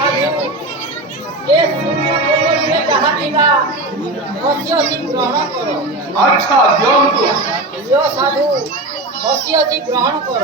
ସାଧୁ ଏ ଶୂନ୍ୟ ଯାହା ଥିବା ବସି ଗ୍ରହଣ କର। ଆଚ୍ଛା ଦିଅନ୍ତୁ। ସାଧୁ ବସି ଗ୍ରହଣ କର।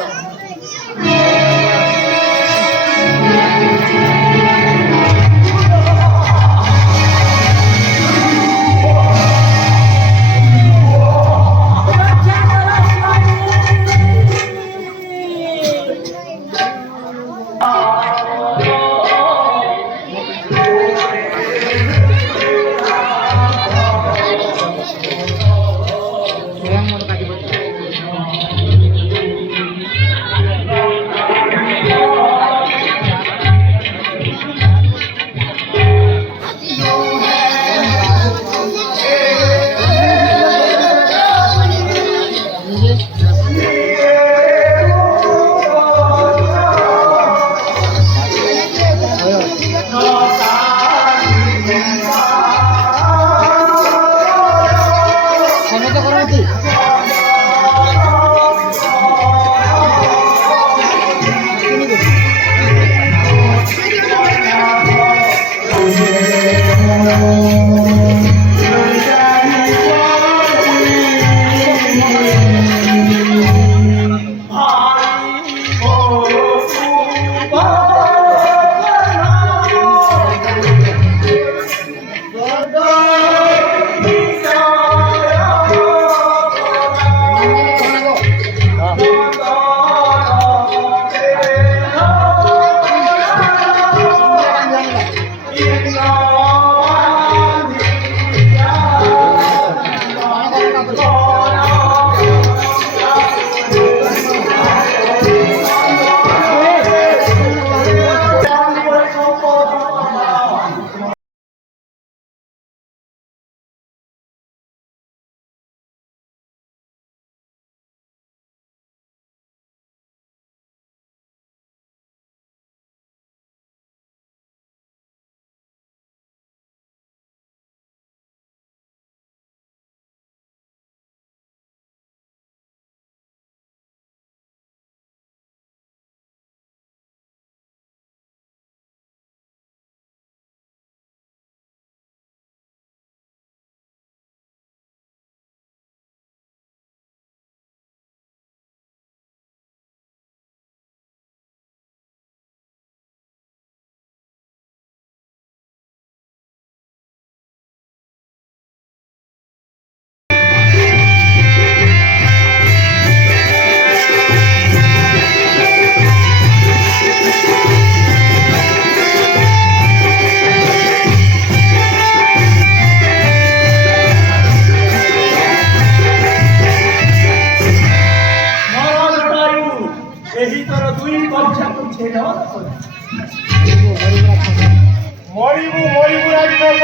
মরিবু মরিবু রাজনাথ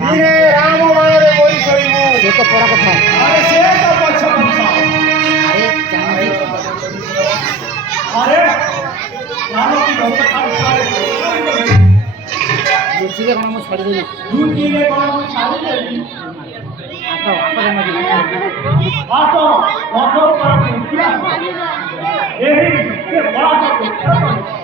ধীরে রাম মায়ের বই করিবু সে তো পড়া কথা আরে সে তো পছ কথা আরে রাম কি ভক্ত খায় দুজিরে কোন মু ছাড়ি দেই দুজিরে কোন মু ছাড়ি দেই আসো আসো জমা আসো রথ পর উঠিয়া এই যে বড়